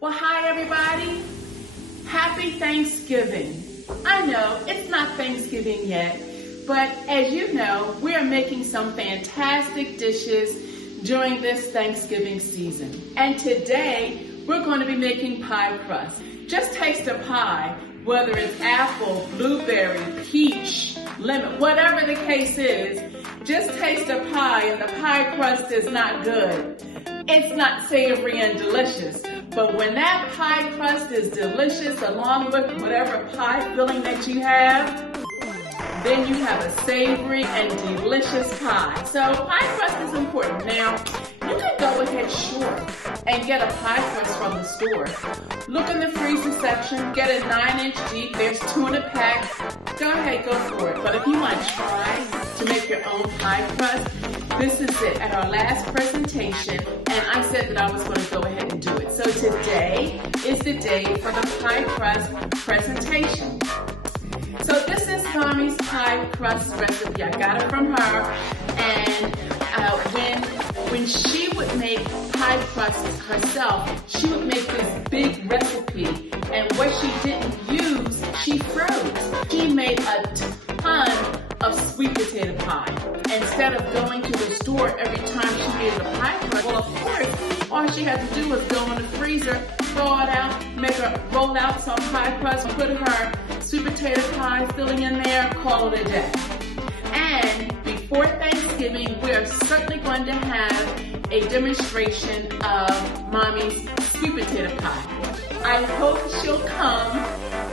Well, hi everybody. Happy Thanksgiving. I know it's not Thanksgiving yet, but as you know, we are making some fantastic dishes during this Thanksgiving season. And today, we're going to be making pie crust. Just taste a pie, whether it's apple, blueberry, peach, lemon, whatever the case is, just taste a pie and the pie crust is not good. It's not savory and delicious. But when that pie crust is delicious along with whatever pie filling that you have, then you have a savory and delicious pie. So pie crust is important. Now, you can go ahead, sure, and get a pie crust from the store. Look in the freezer section, get a 9-inch deep, there's 2 in a pack. Go ahead, go for it. But if you want to try to make your own pie crust, this is it. At our last presentation, and I said that I was going to go ahead and do it. So today is the day for the pie crust presentation. So this is Mommy's pie crust recipe. I got it from her, and when she would make pie crusts herself, she would make this big recipe, and what she didn't use, she froze. She made a ton of sweet potato pie. Instead of going to the store every time she made a pie crust, well, of course, all she had to do was go in the freezer, thaw it out, roll out some pie crust, put her sweet potato pie filling in there, call it a day. And before Thanksgiving, we're certainly going to have a demonstration of Mommy's sweet potato pie. I hope she'll come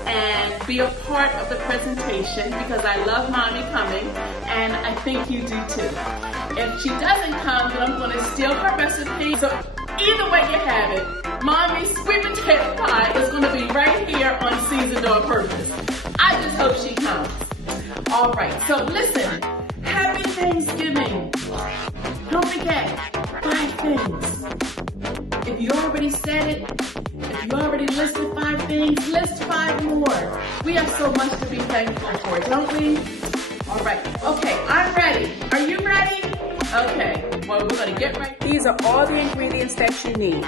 and be a part of the presentation because I love Mommy coming, and I think you do too. If she doesn't come, then I'm going to steal her recipe. So either way you have it, Mommy's sweet potato pie is going to be right here on Seasoned on Purpose. I just hope she comes. All right, so listen, happy Thanksgiving. Don't forget, 5 things. If you already said it, if you already listed 5 things, list 5 more. We have so much to be thankful for, don't we? All right, okay, I'm ready. Are you ready? Okay, well, we're gonna get right. These are all the ingredients that you need.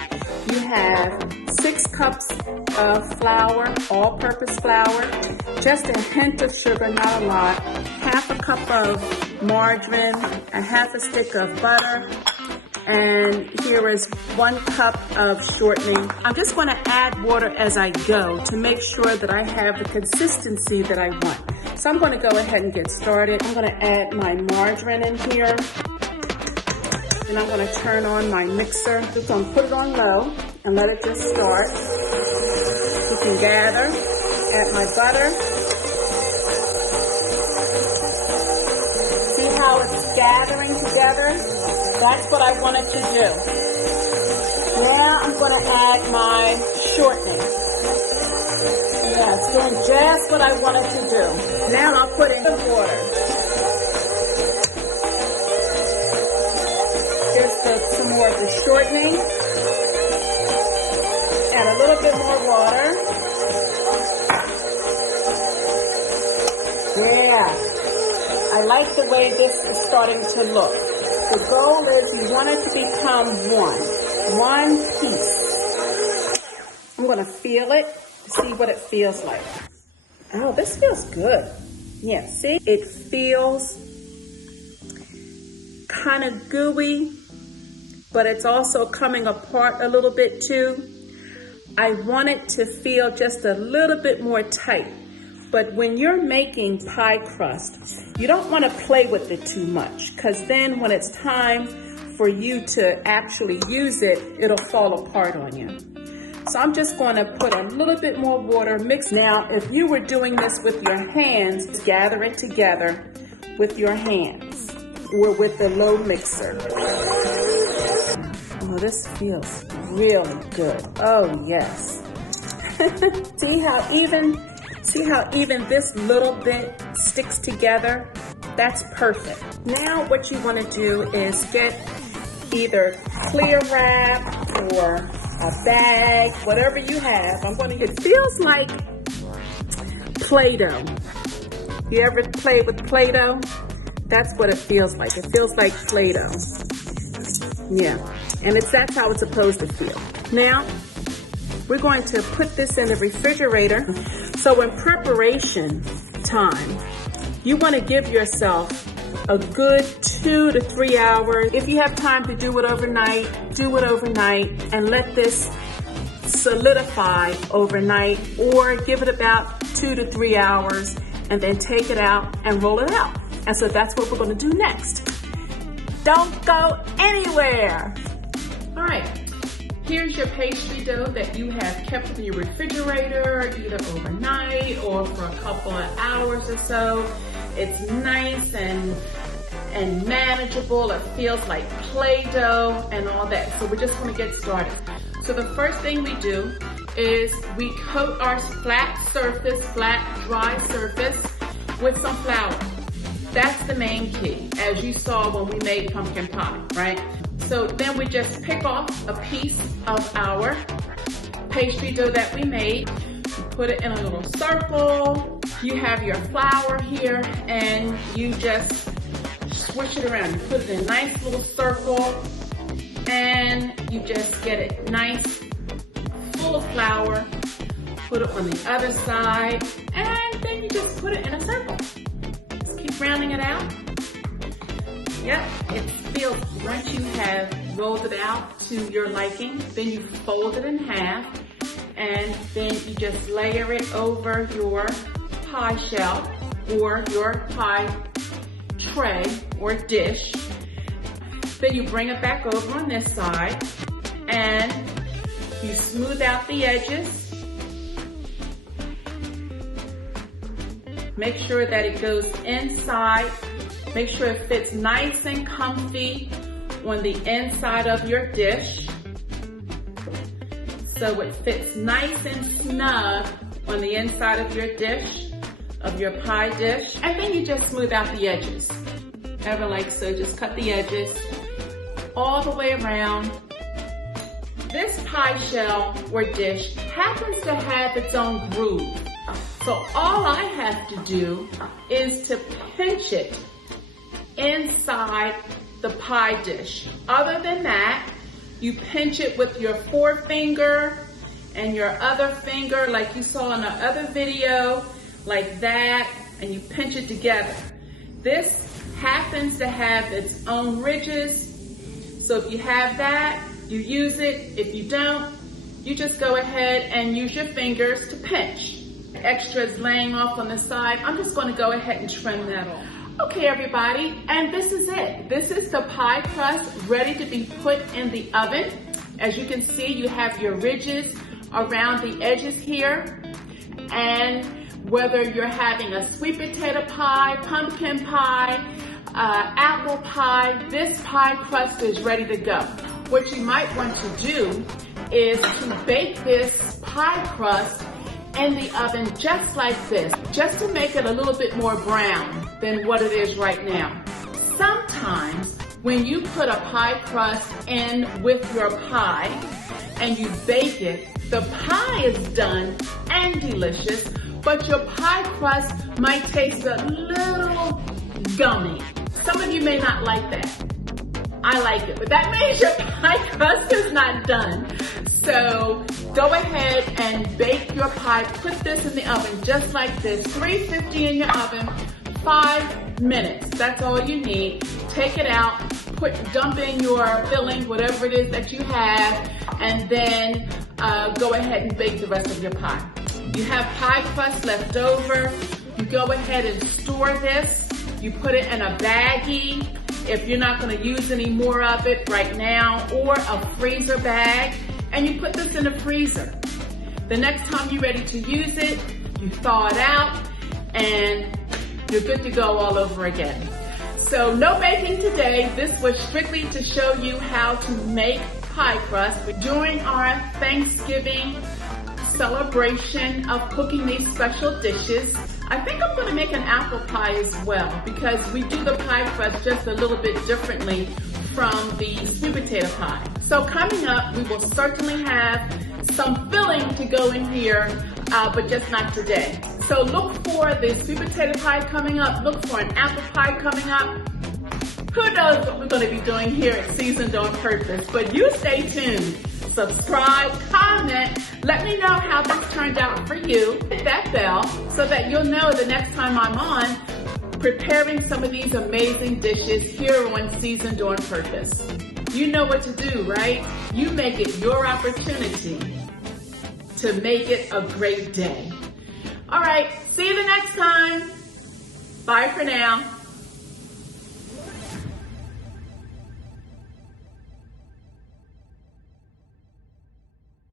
You have 6 cups of flour, all-purpose flour, just a hint of sugar, not a lot, half a cup of margarine, a half a stick of butter, and here is 1 cup of shortening. I'm just going to add water as I go to make sure that I have the consistency that I want. So I'm going to go ahead and get started. I'm going to add my margarine in here. And I'm going to turn on my mixer. Just going to put it on low and let it just start. You can gather, add my butter. See how it's gathering together? That's what I wanted to do. Now I'm going to add my shortening. Yeah, it's doing just what I wanted to do. Now I'll put in the water. Some more of the shortening, add a little bit more water. Yeah, I like the way this is starting to look. The goal is you want it to become one piece. I'm going to feel it, see what it feels like. Oh, this feels good. Yeah, see, it feels kind of gooey, but it's also coming apart a little bit too. I want it to feel just a little bit more tight. But when you're making pie crust, you don't want to play with it too much, because then when it's time for you to actually use it, it'll fall apart on you. So I'm just going to put a little bit more water, mix. Now, if you were doing this with your hands, gather it together with your hands or with the low mixer. Oh, this feels really good. Oh, yes. See how even this little bit sticks together? That's perfect. Now what you want to do is get either clear wrap or a bag, whatever you have. It feels like Play-Doh. You ever play with Play-Doh? That's what it feels like. It feels like Play-Doh. Yeah, and that's how it's supposed to feel. Now, we're going to put this in the refrigerator. So in preparation time, you want to give yourself a good 2 to 3 hours. If you have time to do it overnight, do it overnight and let this solidify overnight, or give it about 2 to 3 hours and then take it out and roll it out. And so that's what we're going to do next. Don't go anywhere. All right, here's your pastry dough that you have kept in your refrigerator either overnight or for a couple of hours or so. It's nice and manageable. It feels like Play-Doh and all that. So we're just going to get started. So the first thing we do is we coat our flat dry surface with some flour. That's the main key, as you saw when we made pumpkin pie, right? So then we just pick off a piece of our pastry dough that we made, put it in a little circle. You have your flour here and you just swish it around. You put it in a nice little circle and you just get it nice, full of flour. Put it on the other side and then you just put it in a circle. Just keep rounding it out. Yep, it feels, once you have rolled it out to your liking, then you fold it in half and then you just layer it over your pie shell or your pie tray or dish. Then you bring it back over on this side and you smooth out the edges. Make sure that it goes inside. Make sure it fits nice and comfy on the inside of your dish. So it fits nice and snug on the inside of your dish, of your pie dish. And then you just smooth out the edges. Ever like so, just cut the edges all the way around. This pie shell or dish happens to have its own groove. So all I have to do is to pinch it inside the pie dish. Other than that, you pinch it with your forefinger and your other finger like you saw in the other video, like that, and you pinch it together. This happens to have its own ridges. So if you have that, you use it. If you don't, you just go ahead and use your fingers to pinch. Extras laying off on the side, I'm just going to go ahead and trim that off. Okay, everybody, and this is it. This is the pie crust ready to be put in the oven. As you can see, you have your ridges around the edges here. And whether you're having a sweet potato pie, pumpkin pie, apple pie, this pie crust is ready to go. What you might want to do is to bake this pie crust in the oven just like this, just to make it a little bit more brown than what it is right now. Sometimes when you put a pie crust in with your pie and you bake it, the pie is done and delicious, but your pie crust might taste a little gummy. Some of you may not like that. I like it, but that means your pie crust is not done. So go ahead and bake your pie. Put this in the oven just like this, 350 in your oven, 5 minutes. That's all you need. Take it out, dump in your filling, whatever it is that you have, and then go ahead and bake the rest of your pie. You have pie crust left over. You go ahead and store this. You put it in a baggie if you're not going to use any more of it right now, or a freezer bag, and you put this in the freezer. The next time you're ready to use it, you thaw it out and you're good to go all over again. So no baking today. This was strictly to show you how to make pie crust. During our Thanksgiving celebration of cooking these special dishes, I think I'm going to make an apple pie as well, because we do the pie crust just a little bit differently from the sweet potato pie. So coming up, we will certainly have some filling to go in here, but just not today. So look for the sweet potato pie coming up. Look for an apple pie coming up. Who knows what we're going to be doing here at Seasoned on Purpose, but you stay tuned. So subscribe, comment. Let me know how this turned out for you. Hit that bell so that you'll know the next time I'm on preparing some of these amazing dishes here on Seasoned on Purpose. You know what to do, right? You make it your opportunity to make it a great day. All right, see you the next time. Bye for now.